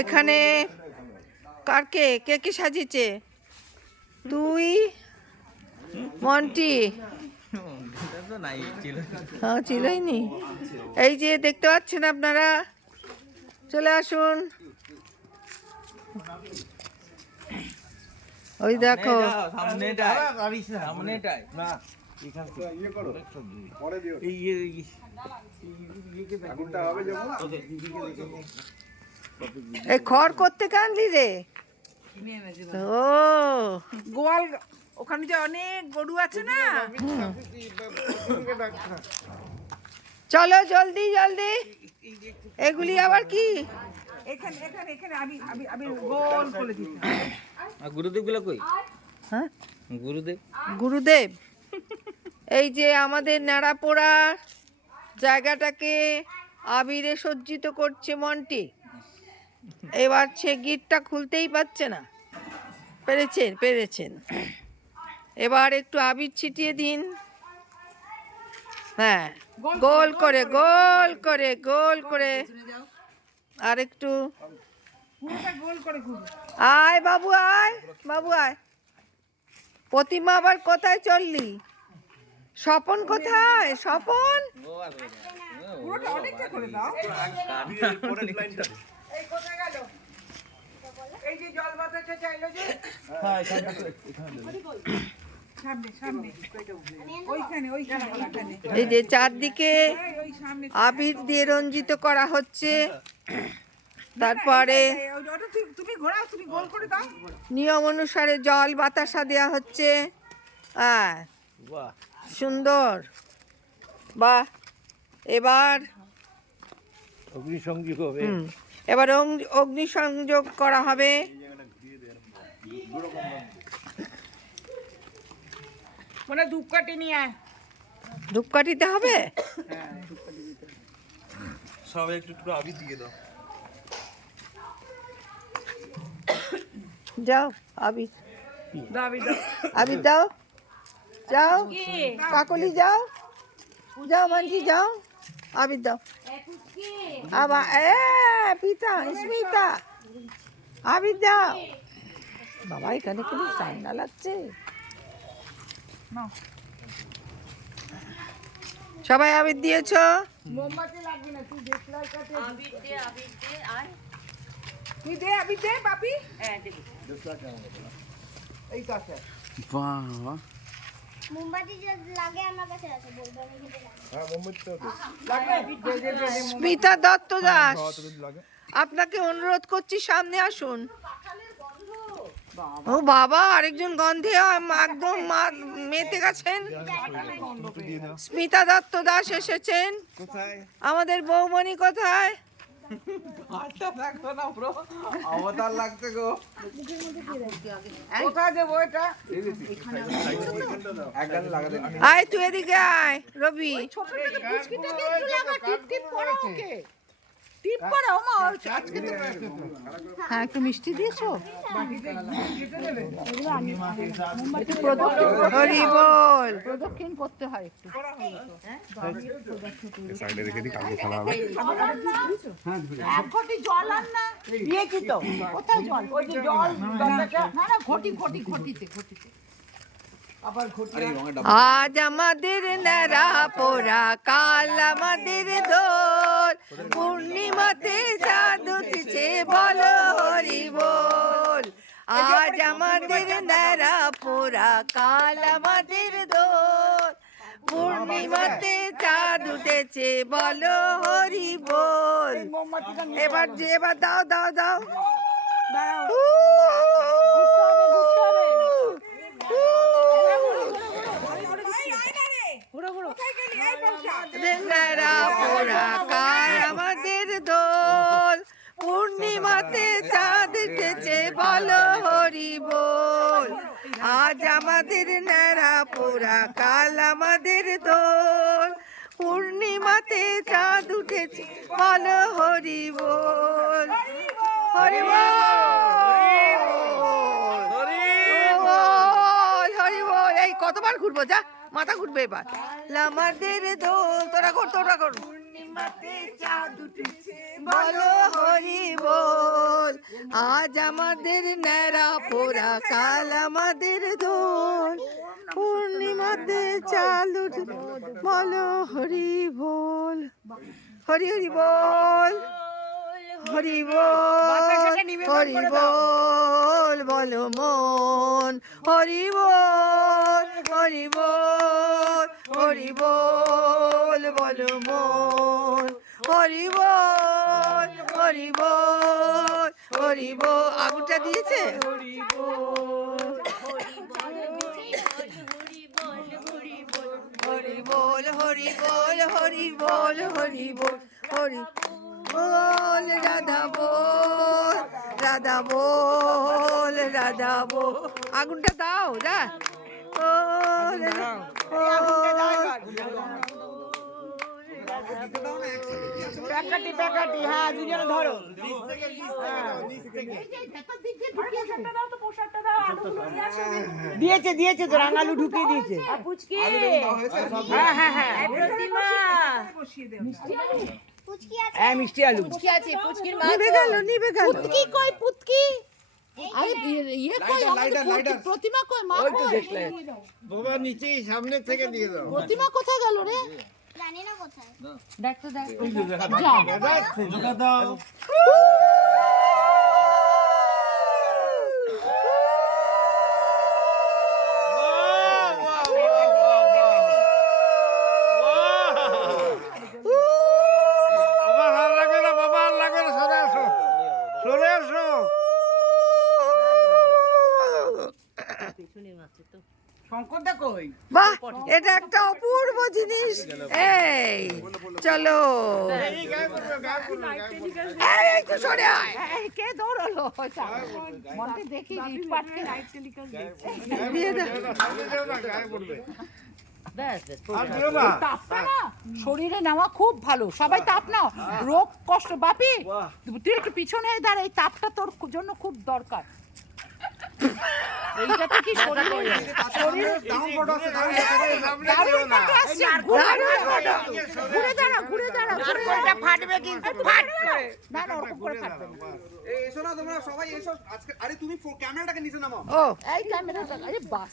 এখানে কারকে কে কে সাজিয়েছে? তুই, মন্টি। হ্যাঁ, ছিলই নি। এই যে দেখতে পাচ্ছেন আপনারা, চলে আসুন। ওই দেখো, এই খড় করতে কানলি রে? ও গোয়াল ওখানে যে অনেক গরু আছে না, চলো জলদি জলদি। এগুলি আবার কি? এখানে এখানে এখানে আমি আমি আমি গোল করে দিতে। গুরুদেব গুলো কই? হ্যাঁ, গুরুদেব গুরুদেব এই যে আমাদের ন্যাড়াপোড়া জায়গাটাকে আবিরে সজ্জিত করছে মন্টি। এবার সে গিটটা খুলতেই পারছে না। পেরেছেন পেরেছেন। এবার একটু আবির ছিটিয়ে দিন। হ্যাঁ, গোল করে গোল করে গোল করে। আর একটু পুরোটা গোল করে ঘুরবে। আয় বাবু, আয় বাবু, আয়। প্রতিমা আবার কোথায় চললি? স্বপন কোথায়? স্বপন পুরোটা অনেকটা করে দাও। এই কোথায় গেল? এই যে জল বাতাসে চাইলো যে, সামনে সামনে ওইখানে ওইখানে ওইখানে এই যে চারদিকে ওই সামনে। আবির দিয়ে রঞ্জিত করা হচ্ছে। তারপরে ওটা তুমি ঘোরাও, তুমি গোল করে দাও। নিয়ম অনুসারে জল বাতাসা দেওয়া হচ্ছে। হ্যাঁ, সুন্দর। বাহ, এবার অগ্নিসংযোগ হবে। এবার অগ্নিসংযোগ করা হবে। মানে ধূপকাঠি নিয়ে আয়। ধূপকাঠিতে হবে? সব একটু একটু আবির দিয়ে দাও। যাও আবির, দাবি দাও। আবির দাও। যাও কাকলি, যাও যাও মানজি, যাও আবির দাও। আবার পিতা স্মিতা, আবির দাও। বাবা, এখানে কোনো ঠান্ডা লাগছে। সবাই আবির দিয়েছ? মোমবাতি লাগবে না, তুই দেখলাই কাটে। আবির দে আয়। তুই দে আবি দে বাপি। হ্যাঁ দে। এই তো আছে। বাহ, মোমবাতি যদি লাগে আমার কাছে আছে, বলবো আমি কিন্তু লাগবে দে দে দে। স্মিতা দত্ত দাস, আপনাকে অনুরোধ করছি সামনে আসুন। ও বাবা, আরেকজন গন্ধে একদম মেতে গেছেন। স্মিতা দত্ত দাস এসেছেন। আমাদের বৌমণি কোথায়? অবতার লাগছে গো। কোথায় দেবো এটা? এক গান লাগা দে। আয় তুই এদিকে আয় রবি। ছোট থেকে পুচকিটা একটু লাগা, টিপ টিপ করো ওকে। টিপ করো মা, আজকে তো হ্যাঁ, একটু মিষ্টি দিয়েছো? হরি বল। প্রদক্ষিণ করতে হয় একটু। সাইডে রেখে দিই, কালকে খেলা হবে। এক ঘটি জল আন না। দিয়ে কি তো? কোথায় জল? ওই যে জল দরজাটা। না না, ঘটি ঘটি ঘটিতে ঘটিতে। আবার ঘটি। আজ আমাদের ন্যাড়া পোড়া, কাল আমাদের দোল। পূর্ণিমাতে চাঁদ উঠছে, বলো হরি বল। আজ আমাদের ন্যাড়া পোড়া, কাল আমাদের দোল। পূর্ণিমাতে চাঁদ উঠেছে, বলো হরি বল। এবার দাও দাও দাও। আমাদের দোল, পূর্ণিমাতে চাঁদ উঠেছে, বলো হরি বল। আজ আমাদের ন্যাড়া পোড়া, কাল আমাদের দোল। পূর্ণিমাতে চাঁদ উঠেছে, বলো হরি বল। হরি বল, হরি বল। এই কতবার ঘুরবো, যা মাথা ঘুরবে এবার। আমাদের দোল, তোরা কর। পূর্ণিমাতে চাঁদ উঠেছে, বলো হরি বল। আজ আমাদের ন্যাড়া পোড়া কাল আমাদের দোল পূর্ণিমাতে চাল উঠে বলো হরি বল হরি হরি বল হরি বল হরি বল বলো মন হরি বল হরি বল হরি বল বলো মন হরি বল হরি বল হরি বল আগুনটা দিয়েছে হরি বল হরি বল হরি বল হরি বল হরি বল হরি বল রাধা বল রাধা বল রাধা বল আগুনটা দাও যা বল প্যাকাটি হ্যাঁ দুজনে ধরো দিয়েছে তো রাঙালু ঢুকিয়ে দিয়েছে পুচকি হ্যাঁ হ্যাঁ হ্যাঁ প্রতিমা পুচকি আছে হ্যাঁ মিষ্টি আলু পুচকি আছে পুচকির মা নিবে গেল পুতকি কই পুতকি আরে ইয়ে কই প্রতিমা কই মা ওই তো কই দেখলে বাবা নিচে সামনে থেকে দিয়ে দাও প্রতিমা কোথায় গেল রে জানি না কোথায় দেখ তো দেখ জোগাড় দাও আমার ভালো লাগবে না বাবা আর লাগবে না সরে আসো সরে আসো শঙ্করদা কই বাহ এটা একটা অপূর্ব জিনিস এই চলো এই একটু সরে আয় এই কে দৌড়ালো মন্তে দেখি ইট পাটকে দিয়ে দে। সামনে যেও না গায়ে পড়বে ব্যাস ব্যাস আর দিও না তাপটা না শরীরে নেওয়া খুব ভালো সবাই তাপ নাও রোগ কষ্ট বাপি তুই একটু পিছনে দাঁড়া এই তাপটা তোর জন্য খুব দরকার এইটাতে কি শরীরে দারুণ ফটো আসছে, ঘুরে দাঁড়া ফাটবে কিন্তু না না ওরকম করে ফাটবে না এসো না তোমরা সবাই এসো আজকে আরে তুমি ক্যামেরাটাকে নিচে নামাও ও এই ক্যামেরাটা আরে বাস